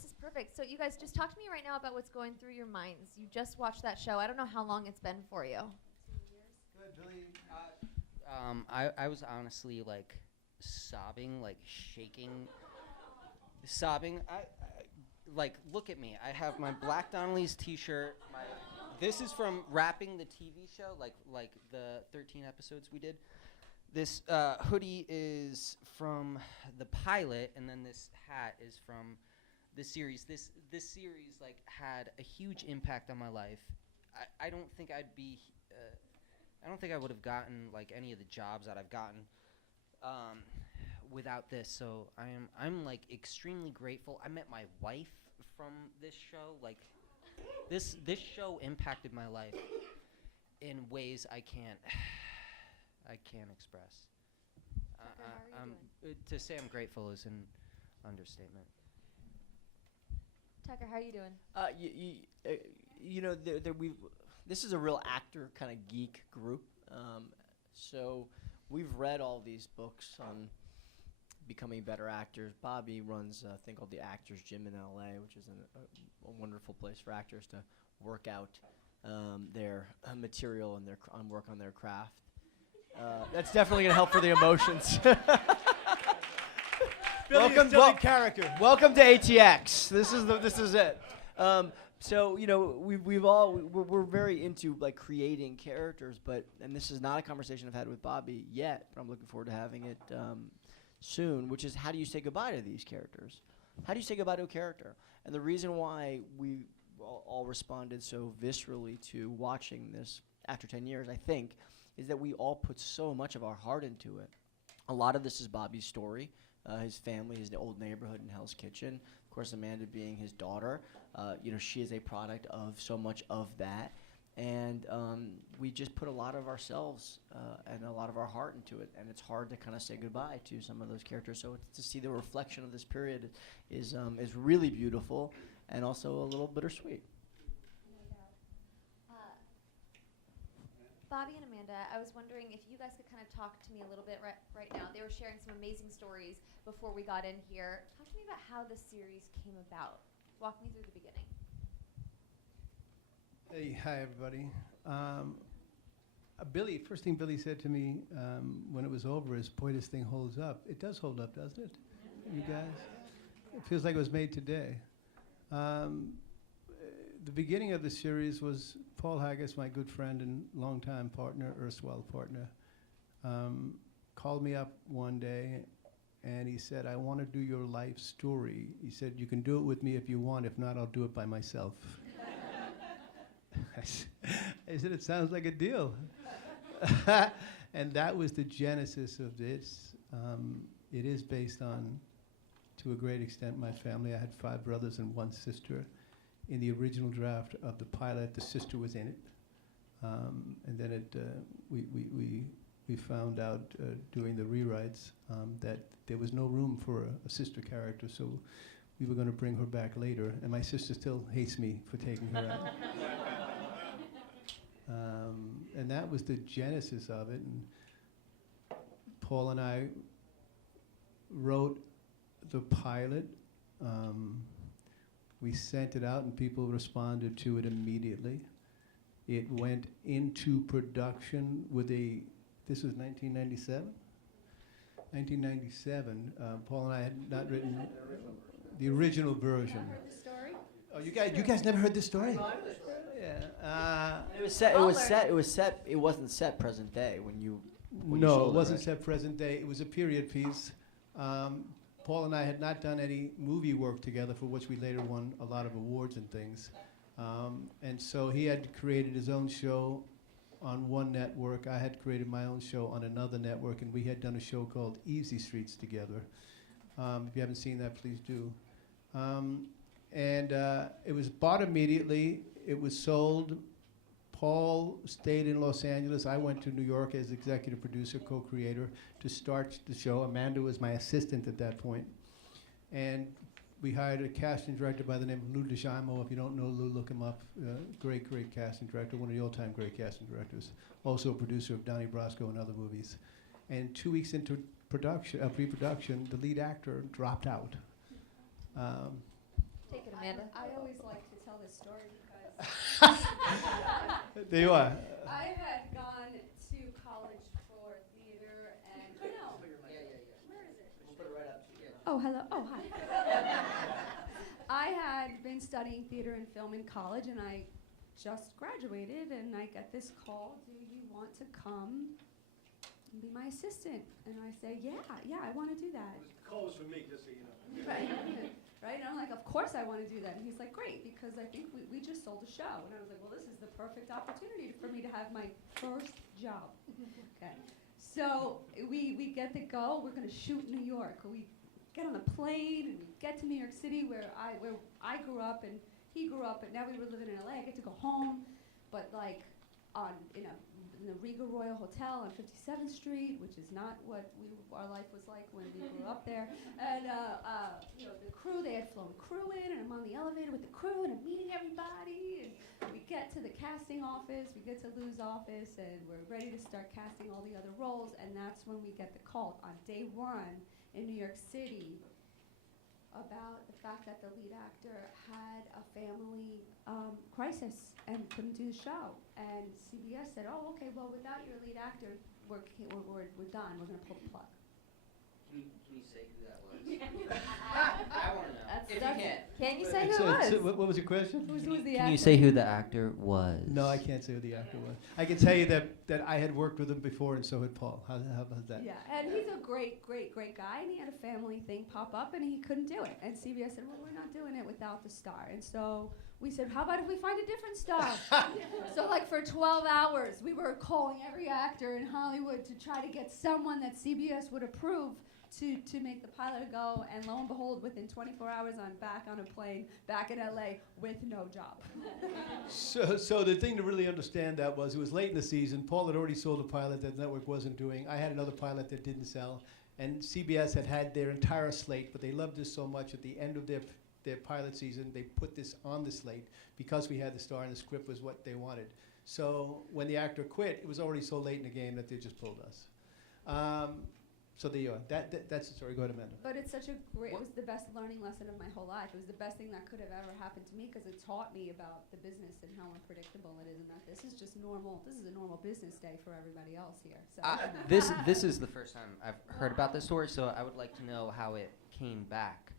this is perfect. So you guys just talk to me right now about what's going through your minds. You just watched that show. I don't know how long it's been for you. 2 years? Good, Billy. I was honestly like sobbing, like shaking, sobbing. I like, look at me. I have my Black Donnellys T-shirt. This is from wrapping the TV show, like the 13 episodes we did. This hoodie is from the pilot, and then this hat is from the series. This series like had a huge impact on my life. I don't think I'd be. I don't think I would have gotten like any of the jobs that I've gotten without this. So I'm like extremely grateful. I met my wife from this show. Like this show impacted my life in ways I can't express. Tucker, how are you doing? To say I'm grateful is an understatement. Tucker, how are you doing? This is a real actor kind of geek group. So we've read all these books on becoming better actors. Bobby runs a thing called the Actors Gym in LA, which is a wonderful place for actors to work out their material and work on their craft. That's definitely going to help for the emotions. Character. Welcome to ATX. This is it. So we're very into like creating characters, and this is not a conversation I've had with Bobby yet, but I'm looking forward to having it soon. Which is, how do you say goodbye to these characters? How do you say goodbye to a character? And the reason why we all responded so viscerally to watching this after 10 years, I think, is that we all put so much of our heart into it. A lot of this is Bobby's story, his family, his old neighborhood in Hell's Kitchen. Of course, Amanda being his daughter, she is a product of so much of that. And we just put a lot of ourselves and a lot of our heart into it. And it's hard to kind of say goodbye to some of those characters. So to see the reflection of this period is really beautiful and also a little bittersweet. Bobby and Amanda, I was wondering if you guys could kind of talk to me a little bit right now. They were sharing some amazing stories before we got in here. Talk to me about how the series came about. Walk me through the beginning. Hey, hi everybody. First thing Billy said to me when it was over is, boy, this thing holds up. It does hold up, doesn't it? You guys? It feels like it was made today. The beginning of the series was Paul Haggis, my good friend and longtime partner, erstwhile partner, called me up one day and he said, I want to do your life story. He said, you can do it with me if you want. If not, I'll do it by myself. I said, it sounds like a deal. And that was the genesis of this. It is based on, to a great extent, my family. I had 5 brothers and 1 sister. In the original draft of the pilot, the sister was in it. And then we found out doing the rewrites that there was no room for a sister character, so we were going to bring her back later. And my sister still hates me for taking her out. And that was the genesis of it. And Paul and I wrote the pilot. We sent it out and people responded to it immediately. It went into production with this was 1997? 1997, Paul and I had not written the original version. Have you heard the story? Oh, you guys never heard this story? Yeah. It wasn't set present day when you No, sold it wasn't right? set present day. It was a period piece. Paul and I had not done any movie work together, for which we later won a lot of awards and things. And so he had created his own show on one network. I had created my own show on another network, and we had done a show called Easy Streets together. If you haven't seen that, please do. And it was bought immediately. It was sold. Paul stayed in Los Angeles. I went to New York as executive producer, co-creator, to start the show. Amanda was my assistant at that point. And we hired a casting director by the name of Lou DeJamo. If you don't know Lou, look him up. Great casting director, one of the all-time great casting directors. Also a producer of Donnie Brasco and other movies. And 2 weeks into production, pre-production, the lead actor dropped out. Take it, Amanda. I always like to tell this story because There you are. I had gone to college for theater and no. Where is it? We'll put it right up. Oh, hello. Oh, hi. I had been studying theater and film in college, and I just graduated, and I get this call, do you want to come and be my assistant? And I say, yeah, I want to do that. The call was from me, just so you know. Right. Right? And I'm like, of course I want to do that. And he's like, great, because I think we just sold a show. And I was like, well, this is the perfect opportunity for me to have my first job. Okay. So we get to go. We're going to shoot in New York. We get on the plane and we get to New York City where I grew up and he grew up, and now we were living in LA. I get to go home, but like in the Regal Royal Hotel on 57th Street, which is not what our life was like when we grew up there. And the crew, they had flown crew in, and I'm on the elevator with the crew, and I'm meeting everybody. And we get to the casting office, we get to Lou's office, and we're ready to start casting all the other roles. And that's when we get the call on day one in New York City about the fact that the lead actor had a family crisis and couldn't do the show. And CBS said, oh, okay, well, without your lead actor, we're done. We're going to pull the plug. Can you say who that was? I want to know. That's- If you that's- can't. Can you say who it was? What was your question? Who was the Can actor? you say who the actor was? No, I can't say who the actor was. I can tell you that I had worked with him before, and so had Paul. How's that? Yeah, and he's a great guy, and he had a family thing pop up, and he couldn't do it. And CBS said, well, we're not doing it without the star. And so we said, how about if we find a different star? So like for 12 hours, we were calling every actor in Hollywood to try to get someone that CBS would approve to make the pilot go, and lo and behold, within 24 hours, I'm back on a plane, back in LA, with no job. So the thing to really understand that was, it was late in the season. Paul had already sold a pilot that the network wasn't doing. I had another pilot that didn't sell, and CBS had their entire slate, but they loved us so much at the end of their pilot season, they put this on the slate because we had the star and the script was what they wanted. So when the actor quit, it was already so late in the game that they just pulled us. So there you are. That's the story. Go ahead, Amanda. But it's such a great, it was the best learning lesson of my whole life. It was the best thing that could have ever happened to me because it taught me about the business and how unpredictable it is, and that this is just normal. This is a normal business day for everybody else here. So. This is the first time I've heard about this story, so I would like to know how it came back.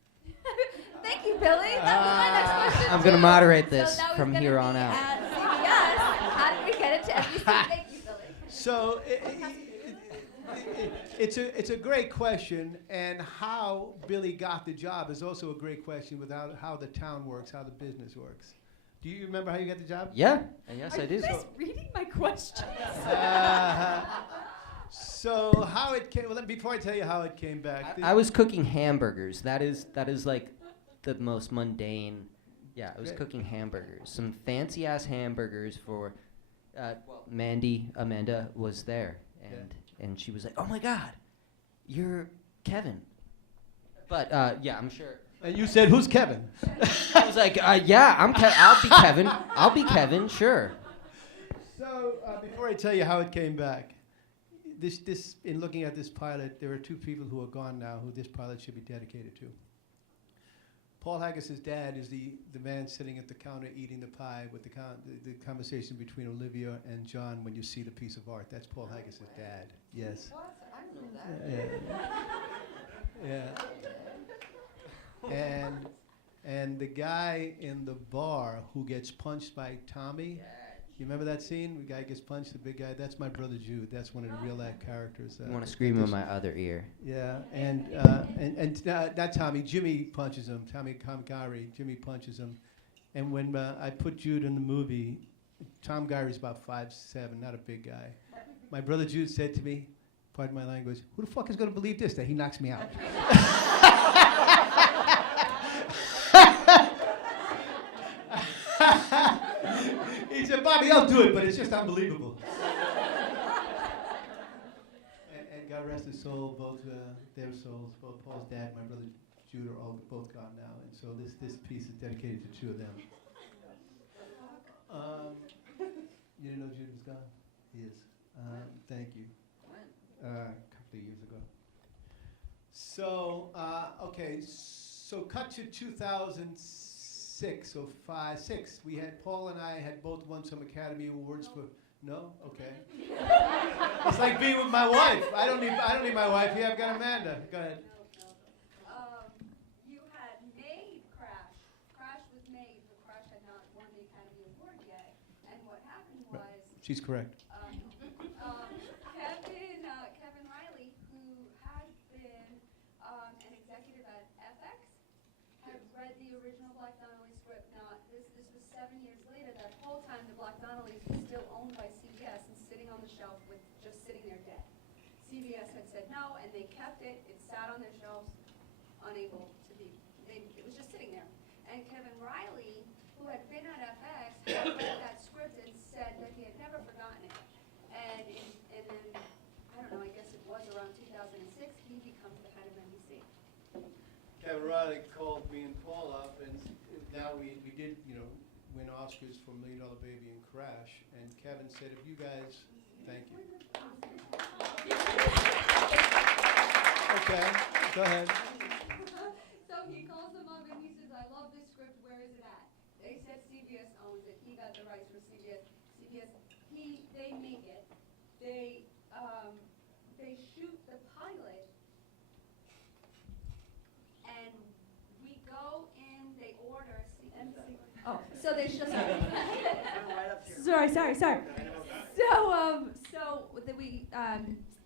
Thank you, Billy. That was my next question. I'm going to moderate this So that was from gonna here be on out. At CBS. How did we get it to NBC? Thank you, Billy. So it's a great question, and how Billy got the job is also a great question without how the town works, how the business works. Do you remember how you got the job? Yeah, and yes, Are I do. you guys reading my questions? So how it came, before I tell you how it came back. I was cooking hamburgers. That is like the most mundane. Yeah, I was Great. cooking hamburgers. Some fancy ass hamburgers for. Amanda was there, and she was like, "Oh my God, you're Kevin." But yeah, I'm sure. And you said, "Who's Kevin?" I was like, "Yeah, I'll be Kevin. I'll be Kevin, sure." So before I tell you how it came back, this in looking at this pilot, there are two people who are gone now who this pilot should be dedicated to. Paul Haggis's dad is the man sitting at the counter eating the pie with the conversation between Olivia and John when you see the piece of art. That's Paul Haggis's dad. Yes. What? I didn't know that. Yeah. And the guy in the bar who gets punched by Tommy. You remember that scene? The guy gets punched, the big guy. That's my brother Jude. That's one of the real life characters. You want to scream in my other ear? Yeah, and not Tommy. Jimmy punches him. Tommy Gary. Jimmy punches him. And when I put Jude in the movie, Tom Gary's about 5'7", not a big guy. My brother Jude said to me, pardon my language, "Who the fuck is going to believe this? That he knocks me out." He said, "Bobby, I'll do it, but it's just unbelievable." and God rest his soul, both their souls, both Paul's dad and my brother Jude are all both gone now, and so this piece is dedicated to two of them. You didn't know Jude was gone? He is. Thank you. A couple of years ago. So, okay, so cut to 2006. 6, so 5, 6. We had Paul and I had both won some Academy Awards for. No, okay. It's like being with my wife. I don't need my wife here. I've got Amanda. Go ahead. You had made Crash. Crash was made, but Crash had not won the Academy Award yet. And what happened was She's correct. Kevin Riley, who had been an executive at FX, had read the original Black Donnellys script. Now, this was 7 years later. That whole time, the Black Donnellys was still owned by CBS and sitting on the shelf with just sitting there dead. CBS had said no, and they kept it. It sat on their shelves, unable to be. It was just sitting there. And Kevin Riley, who had been at FX, had read that script and said that he had never forgotten it. And then, I don't know, I guess it was around 2006, he becomes the head of NBC. Kevin Riley called me and Paul up, and now we did, win Oscars for $1 Million Baby and Crash. And Kevin said, if you guys, thank you. Okay, go ahead. So he calls them up and he says, I love this script, where is it at? They said CBS owns it, he got the rights for CBS. They make it. They shoot the pilot, and we go in, they order NBC. Oh, so they shoot. Sorry.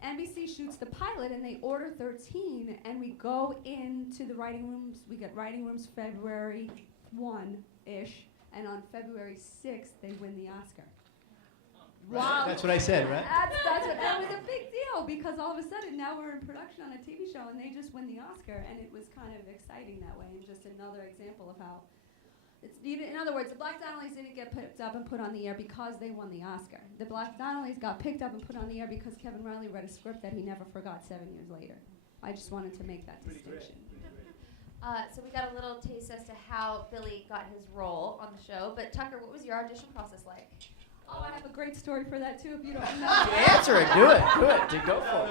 NBC shoots the pilot, and they order 13, and we go into the writing rooms. We get writing rooms February 1-ish, and on February 6th, they win the Oscar. Right. Wow. That's what I said, right? That was a big deal, because all of a sudden now we're in production on a TV show, and they just win the Oscar, and it was kind of exciting that way, and just another example of how it's even. In other words, the Black Donnellys didn't get picked up and put on the air because they won the Oscar. The Black Donnellys got picked up and put on the air because Kevin Riley read a script that he never forgot 7 years later. I just wanted to make that distinction. So we got a little taste as to how Billy got his role on the show. But Tucker, what was your audition process like? Oh, I have a great story for that too, if you don't know. Answer it. Do it. Go for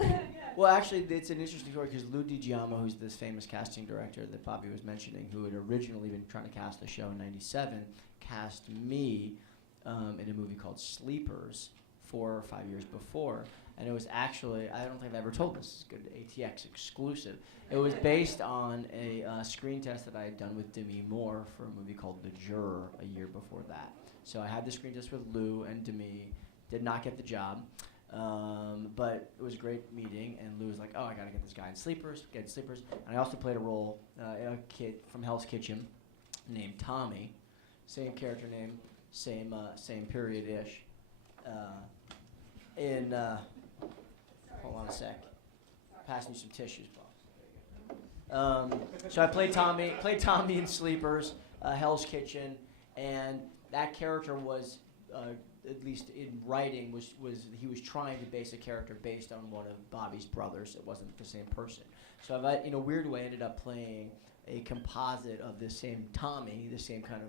it. Well, actually, it's an interesting story because Lou DiGiamo, who's this famous casting director that Bobby was mentioning, who had originally been trying to cast the show in '97, cast me in a movie called Sleepers 4 or 5 years before. And it was actually, I don't think I've ever told this, it's good ATX exclusive. It was based on a screen test that I had done with Demi Moore for a movie called The Juror a year before that. So I had the screen test with Lou and Demi, did not get the job, but it was a great meeting, and Lou was like, oh, I gotta get this guy in Sleepers, And I also played a role, a kid from Hell's Kitchen named Tommy, same character name, same period-ish, hold on a sec, passing you some tissues, boss. So I played Tommy in Sleepers, Hell's Kitchen, and that character was, at least in writing, he was trying to base a character based on one of Bobby's brothers. It wasn't the same person. So I, in a weird way, ended up playing a composite of this same Tommy, the same kind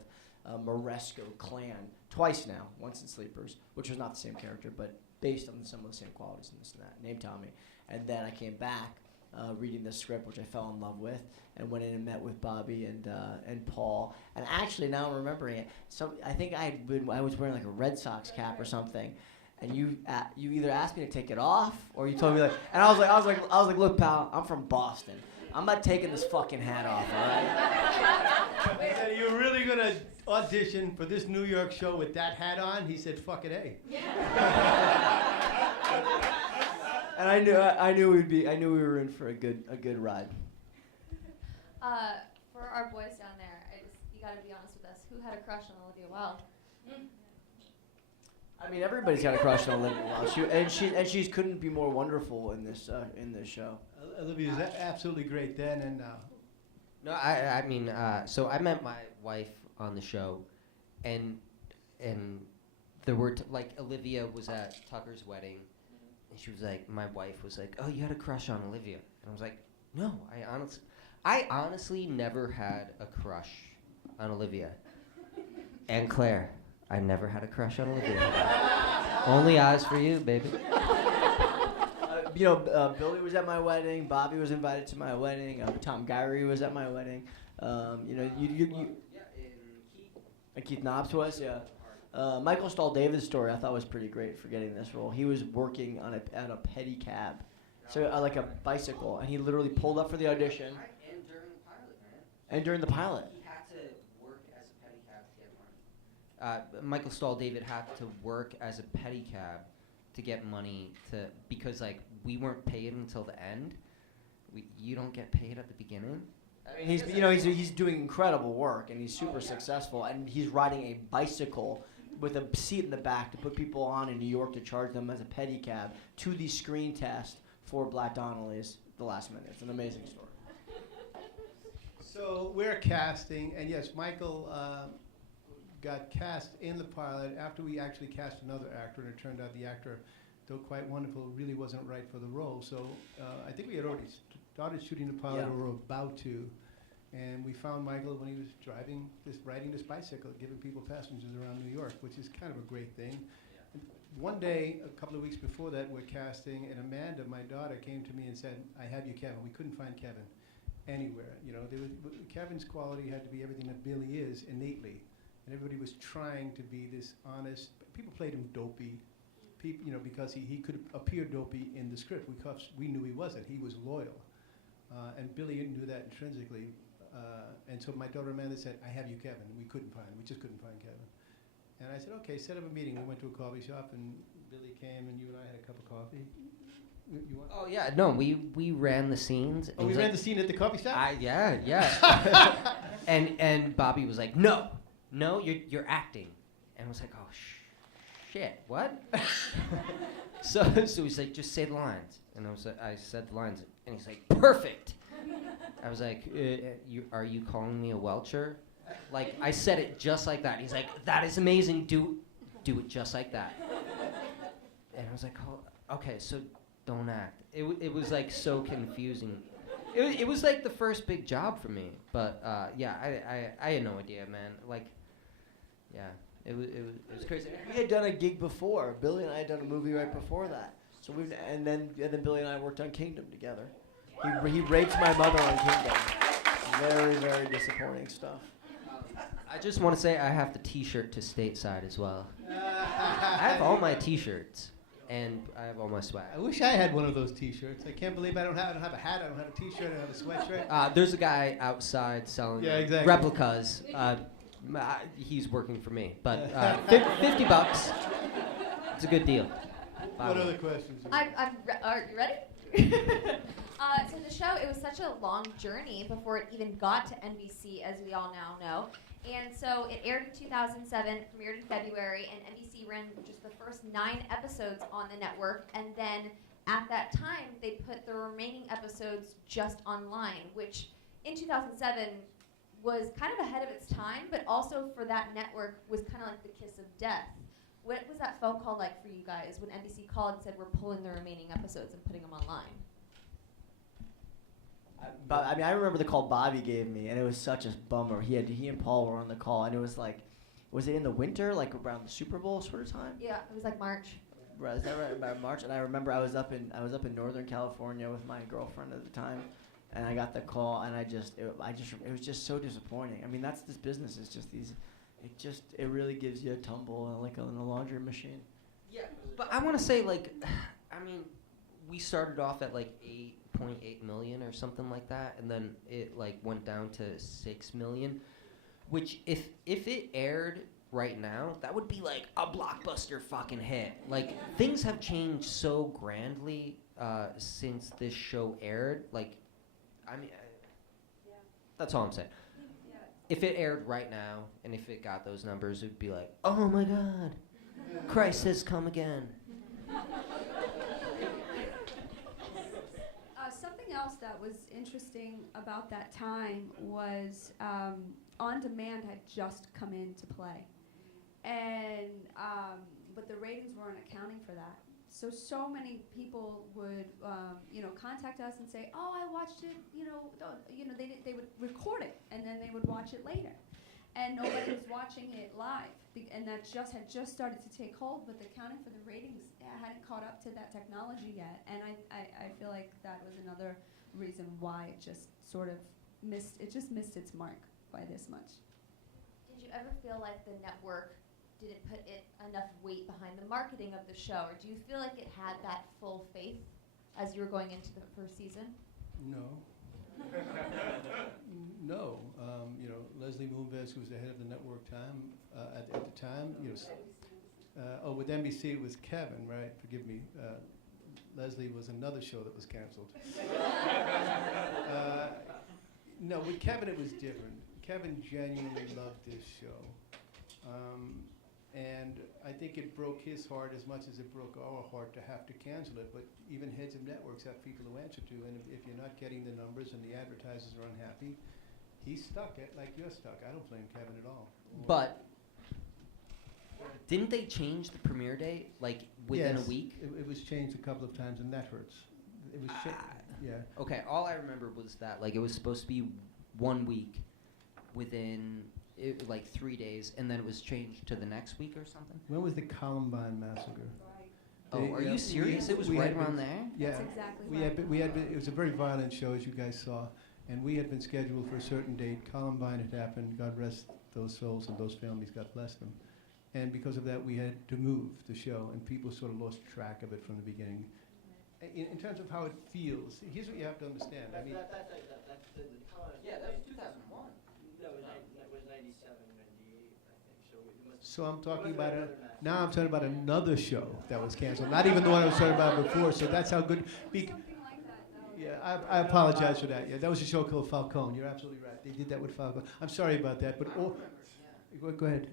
of Moresco clan, twice now. Once in Sleepers, which was not the same character, but based on some of the same qualities and this and that, named Tommy. And then I came back reading the script, which I fell in love with, and went in and met with Bobby and Paul. And actually, now I'm remembering it. So I think I was wearing like a Red Sox cap or something, and you either asked me to take it off or you told me like, and I was like, look, pal, I'm from Boston. I'm not taking this fucking hat off, all right? He said, are you really gonna audition for this New York show with that hat on? He said, fuck it, hey. And I knew we were in for a good ride. For our boys down there, you got to be honest with us. Who had a crush on Olivia Wilde? I mean, everybody's got a crush on Olivia Wilde. She couldn't be more wonderful in this show. Olivia's absolutely great then and now. No, I mean, so I met my wife on the show, and there were like Olivia was at Tucker's wedding, and she was like, my wife was like, oh, you had a crush on Olivia, and I was like, no, I honestly never had a crush on Olivia, and Claire, I never had a crush on Olivia. Only eyes for you, baby. Billy was at my wedding. Bobby was invited to my wedding. Tom Gyrie was at my wedding. And Keith Knobs was, yeah. Michael Stahl David's story I thought was pretty great for getting this role. He was working on at a pedicab, so like a bicycle, and he literally pulled up for the audition. And during the pilot, man. And during the pilot. He had to work as a pedicab to get money. Michael Stahl David had to work as a pedicab to get money because like we weren't paid until the end. You don't get paid at the beginning. I mean, he's doing incredible work, and he's super successful, and he's riding a bicycle with a seat in the back to put people on in New York to charge them as a pedicab to the screen test for Black Donnellys the last minute. It's an amazing story. So we're casting, and yes, Michael got cast in the pilot after we actually cast another actor, and it turned out the actor, though quite wonderful, really wasn't right for the role. So I think we had already started shooting the pilot, Yeah. or were about to, and we found Michael when he was riding this bicycle, giving people passengers around New York, which is kind of a great thing. And one day, a couple of weeks before that, we're casting, and Amanda, my daughter, came to me and said, "I have you, Kevin." We couldn't find Kevin anywhere. Kevin's quality had to be everything that Billy is innately, and everybody was trying to be this honest. People played him dopey, because he could appear dopey in the script because we knew he wasn't. He was loyal, and Billy knew that intrinsically. And so my daughter Amanda said, "I have you, Kevin." We couldn't find him. We just couldn't find Kevin. And I said, "Okay, set up a meeting." We went to a coffee shop, and Billy came, and you and I had a cup of coffee. You want? Oh yeah, no, we ran the scenes. Oh, we ran the scene at the coffee shop? Yeah. and Bobby was like, no, you're acting. And I was like, oh, shit, what? so he's like, just say the lines. And I said the lines, and he's like, perfect. I was like, are you calling me a welcher? Like, I said it just like that. He's like, that is amazing, do it just like that. And I was like, oh, okay, so don't act. It was like so confusing. It was like the first big job for me. But yeah, I had no idea, man. Like, yeah, it was crazy. We had done a gig before. Billy and I had done a movie right before that. So and then Billy and I worked on Kingdom together. He raped my mother on Kingdom. Very, very disappointing stuff. I just want to say I have the T-shirt to stateside as well. I have all my T-shirts. And I have all my swag. I wish I had one of those T-shirts. I can't believe I don't have a hat, I don't have a T-shirt, I don't have a sweatshirt. There's a guy outside selling exactly. replicas. He's working for me, but $50. It's a good deal. What other questions? Are you ready? So the show, it was such a long journey before it even got to NBC, as we all now know. And so it aired in 2007, premiered in February, and NBC ran just the first 9 episodes on the network. And then at that time, they put the remaining episodes just online, which in 2007 was kind of ahead of its time, but also for that network was kind of like the kiss of death. What was that phone call like for you guys when NBC called and said, we're pulling the remaining episodes and putting them online? But I mean, I remember the call Bobby gave me, and it was such a bummer. He and Paul were on the call, and it was like, was it in the winter, like around the Super Bowl sort of time? Yeah, it was like March. Right, is that right? About March? And I remember I was up in Northern California with my girlfriend at the time, and I got the call, and it was just so disappointing. I mean, that's this business. It's just it really gives you a tumble like in a laundry machine. Yeah, but I want to say like, I mean, we started off at like 8.8 million or something like that, and then it like went down to 6 million, which if it aired right now, that would be like a blockbuster fucking hit. Like, things have changed so grandly since this show aired. Like, I mean, that's all I'm saying. Yeah. If it aired right now, and if it got those numbers, it would be like, oh my God, Christ has come again. Something else that was interesting about that time was On Demand had just come into play, and but the ratings weren't accounting for that. So many people would contact us and say, "Oh, I watched it." They would record it and then they would watch it later, and nobody was watching it live, and that had just started to take hold. But the accounting for the ratings hadn't caught up to that technology yet, and I feel like that was another reason why it just sort of missed its mark by this much. Did did you ever feel like the network didn't put enough weight behind the marketing of the show, or do you feel like it had that full faith as you were going into the first season? No. No. Leslie Moonves, who was the head of the network at the time, with NBC it was Kevin, right? Forgive me. Leslie was another show that was canceled. No, with Kevin it was different. Kevin genuinely loved this show. And I think it broke his heart as much as it broke our heart to have to cancel it. But even heads of networks have people to answer to. And if you're not getting the numbers and the advertisers are unhappy, he's stuck like you're stuck. I don't blame Kevin at all. But didn't they change the premiere date like within a week? It was changed a couple of times, and that hurts. It was yeah. Okay, all I remember was that like it was supposed to be 1 week within like 3 days, and then it was changed to the next week or something. When was the Columbine massacre? Oh, are you serious? It was right around there? Yeah. That's exactly It was a very violent show, as you guys saw, and we had been scheduled for a certain date. Columbine had happened. God rest those souls and those families. God bless them. And because of that, we had to move the show, and people sort of lost track of it from the beginning. In terms of how it feels, here's what you have to understand. I mean, Yeah, that was 2001. That was 97, 98, I think. So it must. so I'm talking about now. I'm talking about another show that was canceled, not even the one I was talking about before. So that's how good. something like that, though. Yeah, I apologize for that. Yeah, that was a show called Falcone. You're absolutely right. They did that with Falcone. I'm sorry about that, but go ahead.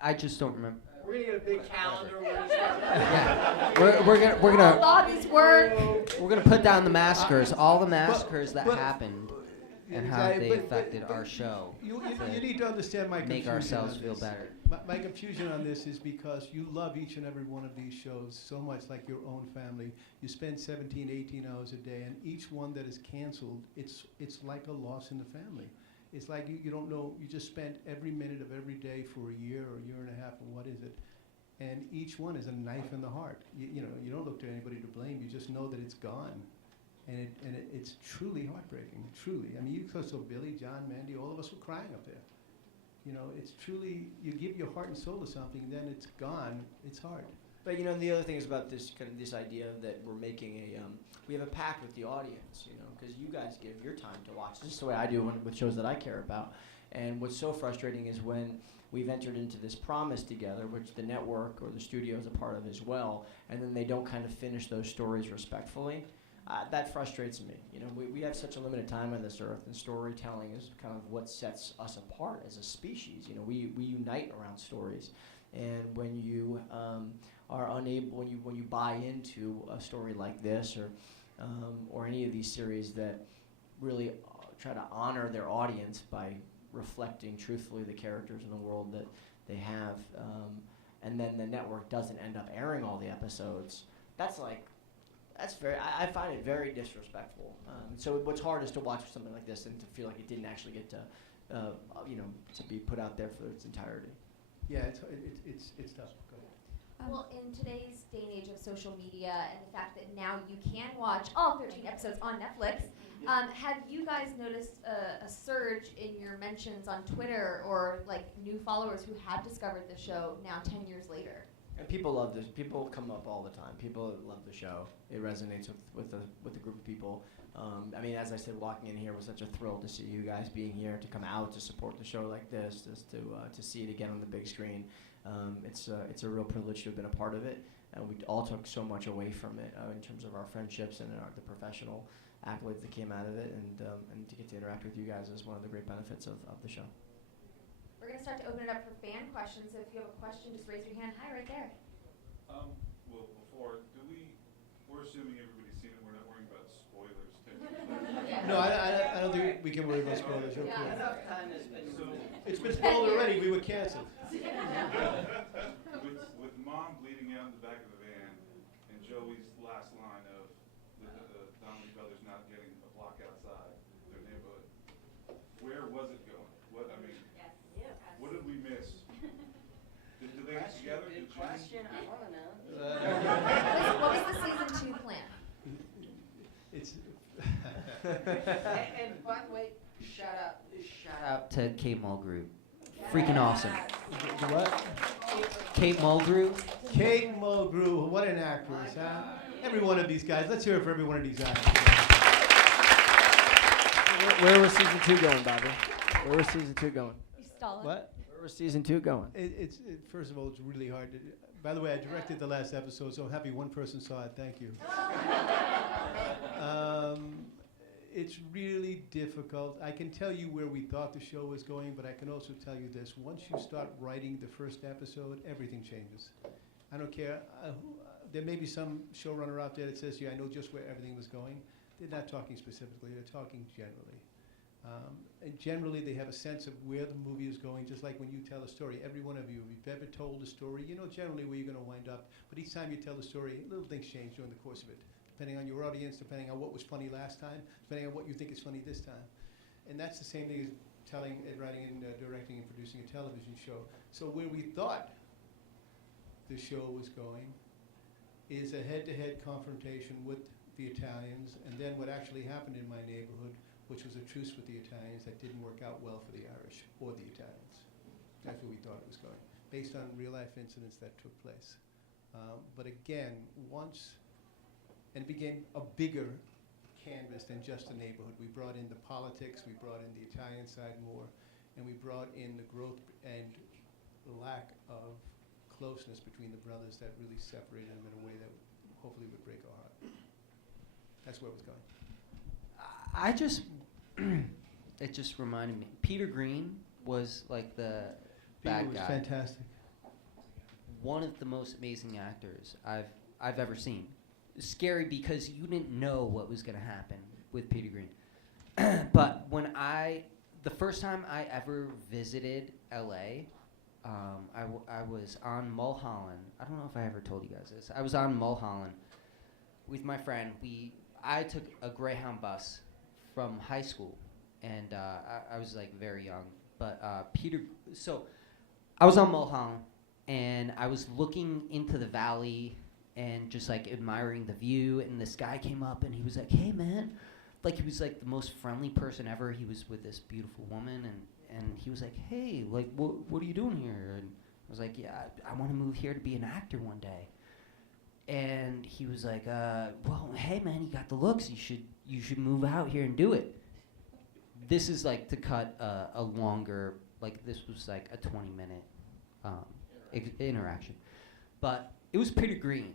I just don't remember. We're gonna get a big calendar. Yeah, we're gonna Bobby's work. we're gonna put down the massacres, all the massacres that but- happened, and how Exactly, they but- affected but our show. You need to understand my confusion. Make ourselves on feel this. better. My confusion on this is because you love each and every one of these shows so much like your own family. You spend 17, 18 hours a day, and each one that is canceled, it's like a loss in the family. It's like you don't know, you just spent every minute of every day for a year or a year and a half, and what is it? And each one is a knife in the heart. You don't look to anybody to blame, you just know that it's gone. And it's truly heartbreaking, truly. I mean, you saw Billy, John, Mandy, all of us were crying up there. It's truly, you give your heart and soul to something, and then it's gone, it's hard. But the other thing is about this this idea that we're making we have a pact with the audience, because you guys give your time to watch. This is the way I do with shows that I care about. And what's so frustrating is when we've entered into this promise together, which the network or the studio is a part of as well, and then they don't kind of finish those stories respectfully. That frustrates me. We have such a limited time on this earth, and storytelling is kind of what sets us apart as a species. We unite around stories, and when you are unable, when you buy into a story like this or any of these series that really try to honor their audience by reflecting truthfully the characters in the world that they have, and then the network doesn't end up airing all the episodes, I find it very disrespectful. So what's hard is to watch something like this and to feel like it didn't actually get to, to be put out there for its entirety. Yeah, it's tough. Go ahead. Well, in today's day and age of social media and the fact that now you can watch all 13 episodes on Netflix, have you guys noticed a surge in your mentions on Twitter or like new followers who have discovered the show now 10 years later? And people love this. People come up all the time. People love the show. It resonates with the group of people. I mean, as I said, walking in here was such a thrill to see you guys being here, to come out to support the show like this, just to see it again on the big screen. It's a real privilege to have been a part of it, and we all took so much away from it in terms of our friendships and the professional accolades that came out of it, and to get to interact with you guys is one of the great benefits of the show. We're going to start to open it up for fan questions. So if you have a question, just raise your hand. Hi, right there. Well, before, we're assuming everybody's seen it. We're not worrying about spoilers. No, I don't think we can worry about spoilers. You're Yeah. cool. Enough time has been. It's been spoiled already. We were canceled. with Mom bleeding out in the back of the van and Joey's last line of the Donnellys brothers not getting a block outside their neighborhood, where was it going? What did we miss? Did they get together? Good question. I want to know. What was the season 2 plan? It's And by the way, shout out Shout out to K-Mall Group Freaking awesome. What? Kate Mulgrew. Kate Mulgrew, what an actress, huh? Every one of these guys. Let's hear it for every one of these actors. Where was season 2 going, Bobby? Where was season 2 going? You stalling. What? Where was season 2 going? First of all, it's really hard to. By the way, I directed the last episode, so I'm happy one person saw it. Thank you. It's really difficult. I can tell you where we thought the show was going, but I can also tell you this. Once you start writing the first episode, everything changes. I don't care. There may be some showrunner out there that says, yeah, I know just where everything was going. They're not talking specifically. They're talking generally. And generally, they have a sense of where the movie is going, just like when you tell a story. Every one of you, if you've ever told a story, you know generally where you're going to wind up. But each time you tell the story, little things change during the course of it, depending on your audience, depending on what was funny last time, depending on what you think is funny this time. And that's the same thing as telling, writing, and directing and producing a television show. So where we thought the show was going is a head-to-head confrontation with the Italians, and then what actually happened in my neighborhood, which was a truce with the Italians that didn't work out well for the Irish or the Italians. That's where we thought it was going, based on real-life incidents that took place. But again, and it became a bigger canvas than just a neighborhood. We brought in the politics, we brought in the Italian side more, and we brought in the growth and the lack of closeness between the brothers that really separated them in a way that hopefully would break our heart. That's where it was going. It just reminded me. Peter Green was like the bad Peter was guy. fantastic. One of the most amazing actors I've ever seen. Scary because you didn't know what was going to happen with Peter Green. But the first time I ever visited LA, I was on Mulholland. I don't know if I ever told you guys this. I was on Mulholland with my friend. I took a Greyhound bus from high school, and I was like very young. But so I was on Mulholland, and I was looking into the valley and just like admiring the view, and this guy came up and he was like, hey man, like he was like the most friendly person ever. He was with this beautiful woman, and he was like, hey, like what are you doing here? And I was like, yeah, I want to move here to be an actor one day. And he was like, well, hey man, you got the looks, you should move out here and do it. This is like to cut a longer, like this was like a 20-minute interaction. But it was Peter Green.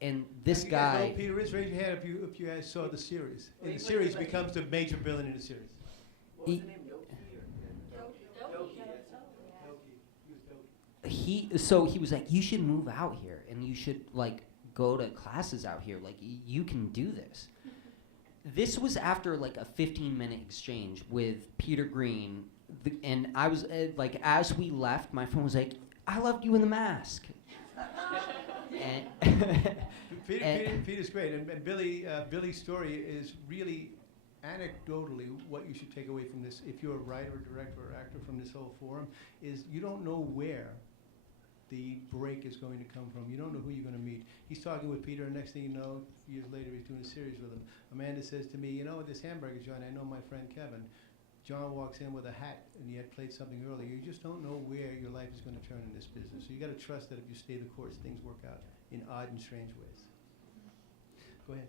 And this You guys know guy. who Peter is? Raise your hand if you guys saw the series. And the series becomes the major villain in the series. What was the name? Doki. He was like, you should move out here and you should like go to classes out here. Like you can do this. This was after like a 15-minute exchange with Peter Green, and I was like, as we left, my friend was like, I loved you in The Mask. Peter's great, and Billy's story is really anecdotally what you should take away from this, if you're a writer, director, or actor, from this whole forum, is you don't know where the break is going to come from. You don't know who you're going to meet. He's talking with Peter, and next thing you know, years later, he's doing a series with him. Amanda says to me, you know, this hamburger joint, I know my friend Kevin. John walks in with a hat, and he had played something earlier. You just don't know where your life is going to turn in this business. So you got to trust that if you stay the course, things work out in odd and strange ways. Go ahead.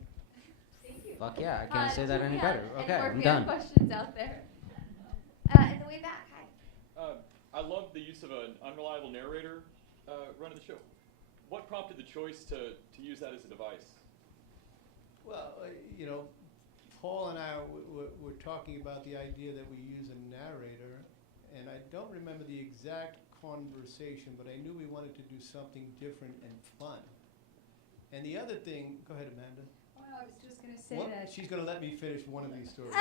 Thank you. Fuck yeah, I can't say that any better. Okay, I'm more done. questions out there? In the way back, hi. I love the use of an unreliable narrator running the show. What prompted the choice to use that as a device? Well, you know, Paul and I were talking about the idea that we use a narrator, and I don't remember the exact conversation, but I knew we wanted to do something different and fun. And the other thing, go ahead, Amanda. Oh, no, I was just going to say What? that. She's going to let me finish one of these stories. I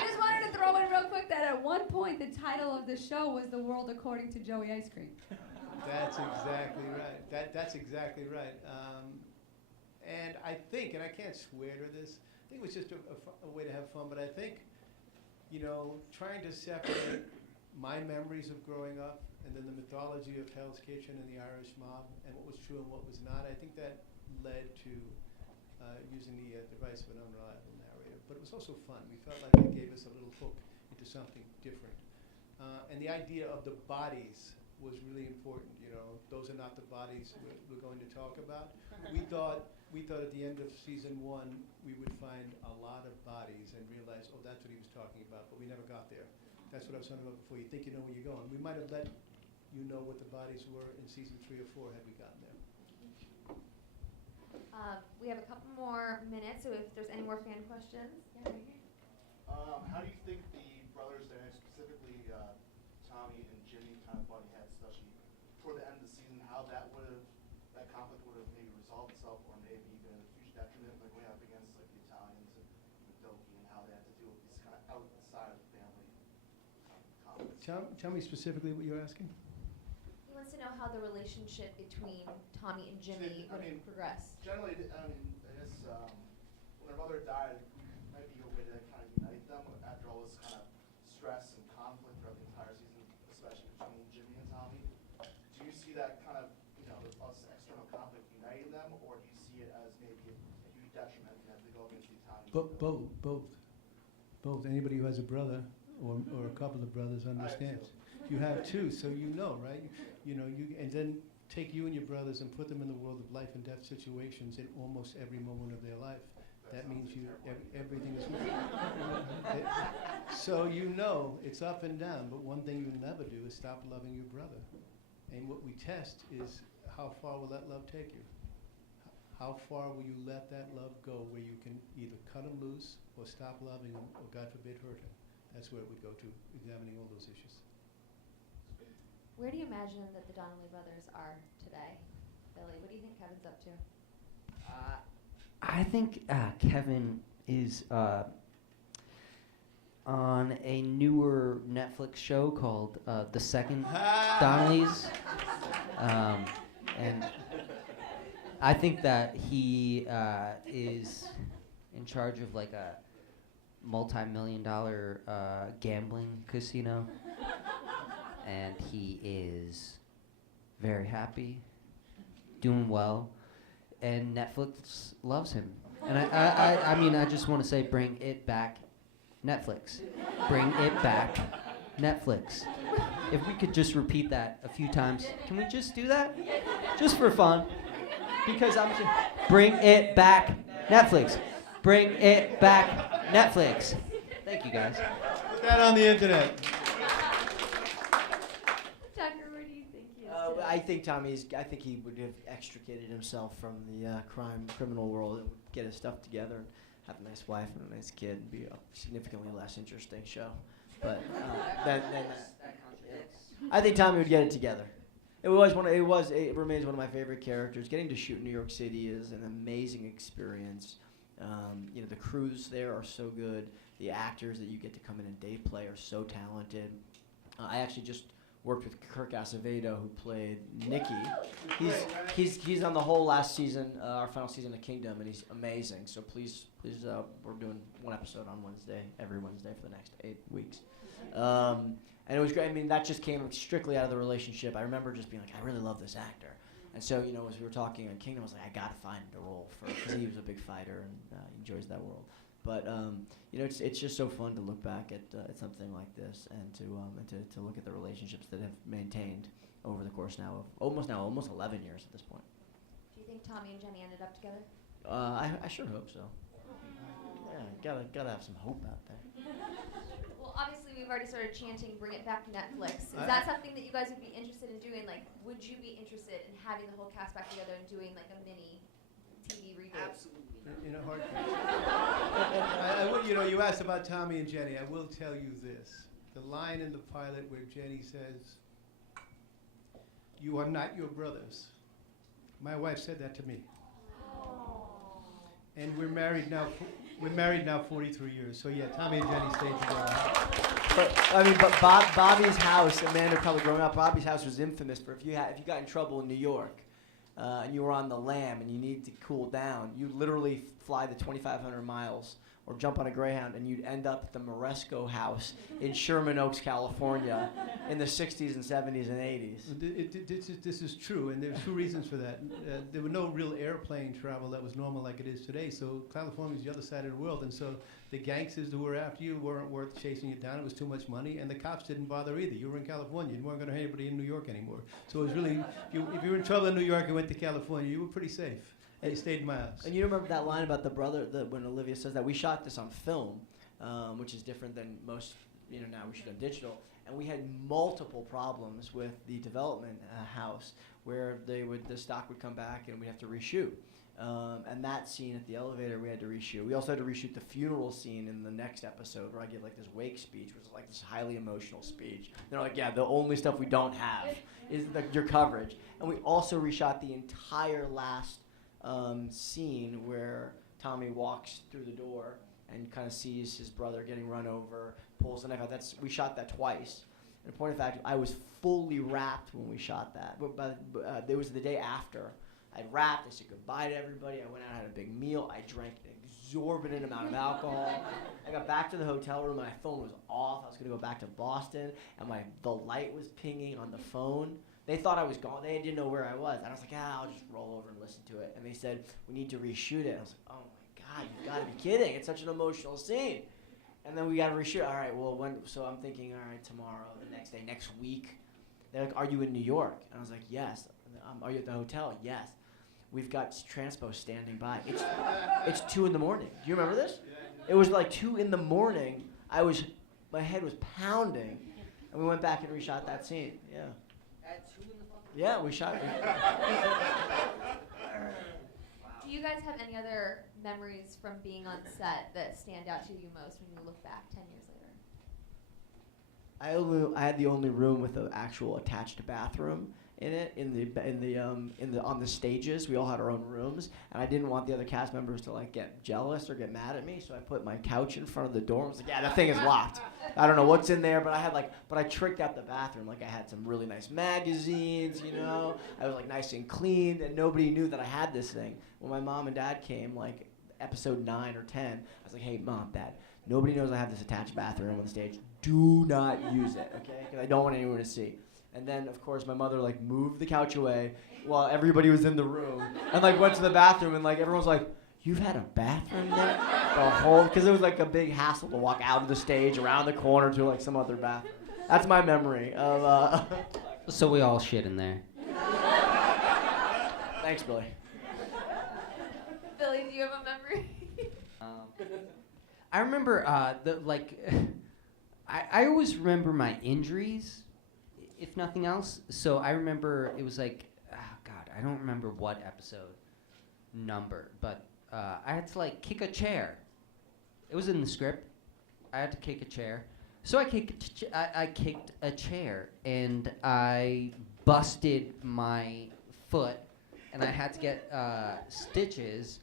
just wanted to throw in real quick that at one point the title of the show was The World According to Joey Ice Cream. That's exactly right. That's exactly right. And I think, and I can't swear to this, I think it was just a way to have fun, but I think, you know, trying to separate my memories of growing up and then the mythology of Hell's Kitchen and the Irish mob and what was true and what was not, I think that led to using the device of an unreliable narrator. But it was also fun. We felt like it gave us a little hook into something different. And the idea of the bodies was really important. You know, those are not the bodies we're going to talk about. We thought at the end of season 1 we would find a lot of bodies and realize, oh, that's what he was talking about, but we never got there. That's what I was talking about before. You think you know where you're going. We might have let you know what the bodies were in season 3 or 4 had we gotten there. We have a couple more minutes, so if there's any more fan questions. Yeah, right here. How do you think the brothers, and specifically Tommy and Jimmy, kind of butting heads, especially toward the end of the season, how that conflict would have maybe resolved itself, or maybe even a huge detriment, like going up against like the Italians and Doki, and how they had to deal with these kind of outside of the family conflicts? Tell me specifically what you're asking. He wants to know how the relationship between Tommy and Jimmy would have progressed. Generally, I guess when their mother died, it might be a way to kind of unite them after all this kind of stress and conflict throughout the entire season, especially between Jimmy and Tommy. Do you see that kind of, external conflict uniting them, or do you see it as maybe a huge detriment as they go against the Italians? Both. Anybody who has a brother or a couple of brothers understands. You have two, so you know, right? And then take you and your brothers and put them in the world of life and death situations in almost every moment of their life. That means everything is. So it's up and down, but one thing you never do is stop loving your brother. And what we test is how far will that love take you? How far will you let that love go where you can either cut him loose or stop loving him or, God forbid, hurt him? That's where it would go to, examining all those issues. Where do you imagine that the Donnelly brothers are today? Billy, what do you think Kevin's up to? I think Kevin is on a newer Netflix show called The Second Donnellys. And I think that he is in charge of like a multi-million-dollar gambling casino. And he is very happy, doing well, and Netflix loves him. And I just want to say, bring it back, Netflix. Bring it back, Netflix. If we could just repeat that a few times, can we just do that? Just for fun. Because bring it back, Netflix. Bring it back, Netflix. Thank you, guys. Put that on the internet. Tucker, where do you think he is today? I think he would have extricated himself from the criminal world and get his stuff together and have a nice wife and a nice kid and be a significantly less interesting show. But I think Tommy would get it together. It remains one of my favorite characters. Getting to shoot in New York City is an amazing experience. The crews there are so good. The actors that you get to come in and day play are so talented. I actually just worked with Kirk Acevedo, who played Nicky. He's on the whole last season, our final season of Kingdom, and he's amazing. So please, we're doing one episode on every Wednesday for the next 8 weeks. And it was great. I mean, that just came strictly out of the relationship. I remember just being like, I really love this actor. And so, as we were talking on Kingdom, I was like, I gotta find the role because he was a big fighter and enjoys that world. But it's just so fun to look back at something like this and to look at the relationships that have maintained over the course now of almost 11 years at this point. Do you think Tommy and Jenny ended up together? I sure hope so. Yeah, gotta have some hope out there. Well, obviously we've already started chanting "Bring it back to Netflix." Is that something that you guys would be interested in doing? Like, would you be interested in having the whole cast back together and doing like a mini TV reboot? Absolutely. In a heartbeat. You asked about Tommy and Jenny. I will tell you this. The line in the pilot where Jenny says, "You are not your brothers." My wife said that to me. And we're married now 43 years. So yeah, Tommy and Jenny stayed together. But Bobby's house, Amanda probably growing up, Bobby's house was infamous for if you got in trouble in New York, and you were on the lam and you need to cool down, you literally fly the 2,500 miles or jump on a Greyhound, and you'd end up at the Moresco house in Sherman Oaks, California, in the 60s and 70s and 80s. This is true, and there's 2 reasons for that. There were no real airplane travel that was normal like it is today, so California is the other side of the world, and so the gangsters who were after you weren't worth chasing you down. It was too much money, and the cops didn't bother either. You were in California. You weren't going to hurt anybody in New York anymore. So it was really, if you were in trouble in New York and went to California, you were pretty safe. And you stayed in my house. And you remember that line about the brother, when Olivia says that we shot this on film, which is different than most, now we shoot on digital. And we had multiple problems with the development house where the stock would come back and we'd have to reshoot. And that scene at the elevator we had to reshoot. We also had to reshoot the funeral scene in the next episode where I give like this wake speech, which is like this highly emotional speech. They're like, yeah, the only stuff we don't have is your coverage. And we also reshot the entire last scene where Tommy walks through the door and kind of sees his brother getting run over, pulls the knife out. We shot that twice. And in point of fact, I was fully wrapped when we shot that. But it was the day after. I'd wrapped, I said goodbye to everybody, I went out and had a big meal, I drank an exorbitant amount of alcohol. I got back to the hotel room and my phone was off. I was going to go back to Boston and the light was pinging on the phone. They thought I was gone. They didn't know where I was. And I was like, I'll just roll over and listen to it. And they said, we need to reshoot it. I was like, oh my God, you've got to be kidding. It's such an emotional scene. And then we got to reshoot. All right, well, so I'm thinking, all right, tomorrow, the next day, next week. They're like, are you in New York? And I was like, yes. Are you at the hotel? Yes. We've got transpo standing by. It's 2 in the morning. Do you remember this? It was like 2 in the morning. My head was pounding. And we went back and reshot that scene. Yeah. At 2 in the fucking Yeah, we shot it. Do you guys have any other memories from being on set that stand out to you most when you look back 10 years later? I had the only room with an actual attached bathroom in it, on the stages. We all had our own rooms, and I didn't want the other cast members to like get jealous or get mad at me, so I put my couch in front of the door. I was like, yeah, that thing is locked. I don't know what's in there, but I tricked out the bathroom. Like I had some really nice magazines, I was like nice and cleaned, and nobody knew that I had this thing. When my mom and dad came, like episode 9 or 10, I was like, hey, Mom, Dad, nobody knows I have this attached bathroom on the stage. Do not use it, okay? Because I don't want anyone to see. And then, of course, my mother moved the couch away while everybody was in the room, and went to the bathroom, and everyone was like, "You've had a bathroom there?" Because it was like a big hassle to walk out of the stage, around the corner to some other bathroom. That's my memory of. So we all shit in there. Thanks, Billy. Billy, do you have a memory? I remember I always remember my injuries, if nothing else. So I remember it was I don't remember what episode number, but I had to kick a chair. It was in the script. I had to kick a chair. So I kicked a chair and I busted my foot and I had to get stitches.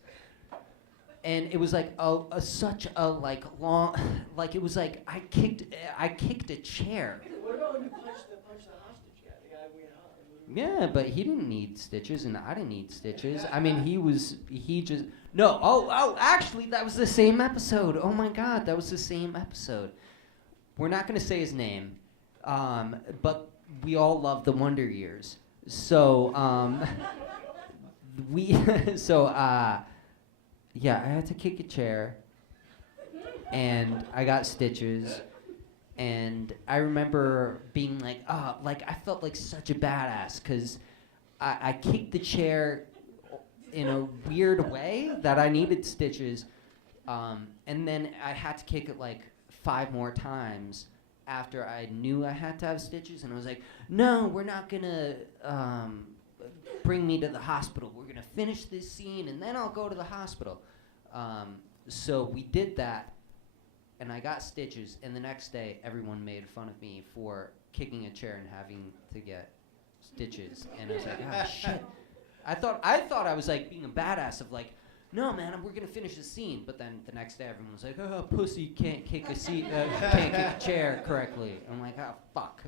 And it was such a long, it was I kicked a chair. What about when you punched the hostage guy, the guy we had? Yeah, but he didn't need stitches, and I didn't need stitches. I mean, actually, that was the same episode. Oh my God, that was the same episode. We're not gonna say his name, but we all love the Wonder Years. So, yeah, I had to kick a chair, and I got stitches, and I remember being I felt like such a badass, because I kicked the chair in a weird way that I needed stitches, and then I had to kick it 5 more times after I knew I had to have stitches, and I was like, no, we're not gonna bring me to the hospital. We're gonna finish this scene and then I'll go to the hospital. So we did that, and I got stitches, and the next day everyone made fun of me for kicking a chair and having to get stitches, and I was like, oh shit. I thought I was being a badass of no man, we're gonna finish the scene, but then the next day everyone was like, oh, pussy can't kick a can't kick a chair correctly. I'm like, oh fuck.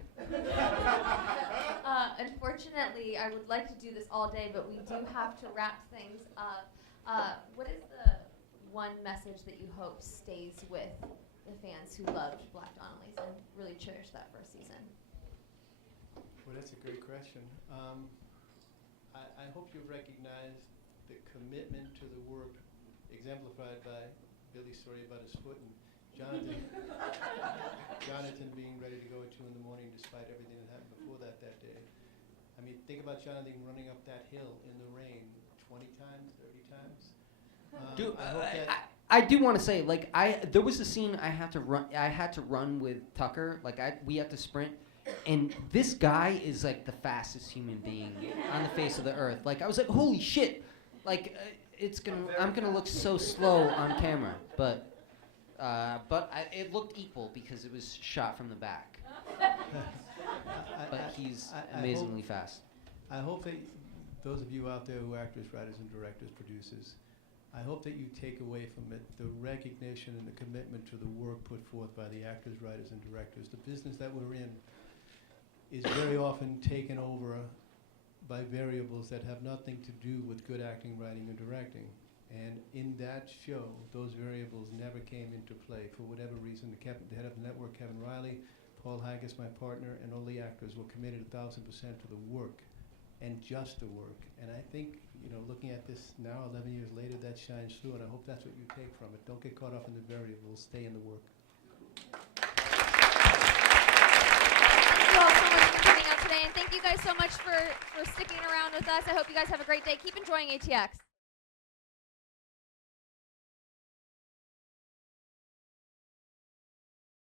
Unfortunately, I would like to do this all day, but we do have to wrap things up. What is the one message that you hope stays with the fans who loved Black Donnellys and really cherished that first season? Well, that's a great question. I hope you recognize the commitment to the work exemplified by Billy's story about his foot and Jonathan being ready to go at 2 in the morning despite everything that happened before that day. I mean, think about Jonathan running up that hill in the rain 20 times, 30 times. I do want to say, like, there was a scene I had to run with Tucker. Like, we had to sprint, and this guy is like the fastest human being on the face of the earth. Like, I was like, holy shit! Like, I'm gonna look so slow on camera, but it looked equal because it was shot from the back. But he's amazingly fast. I hope that those of you out there who are actors, writers, and directors, producers, I hope that you take away from it the recognition and the commitment to the work put forth by the actors, writers, and directors. The business that we're in is very often taken over by variables that have nothing to do with good acting, writing, and directing. And in that show, those variables never came into play for whatever reason. The head of the network, Kevin Riley, Paul Haggis, my partner, and all the actors were committed 1,000% to the work and just the work. And I think, looking at this now, 11 years later, that shines through, and I hope that's what you take from it. Don't get caught up in the variables. Stay in the work. Thank you all so much for coming out today, and thank you guys so much for sticking around with us. I hope you guys have a great day. Keep enjoying ATX.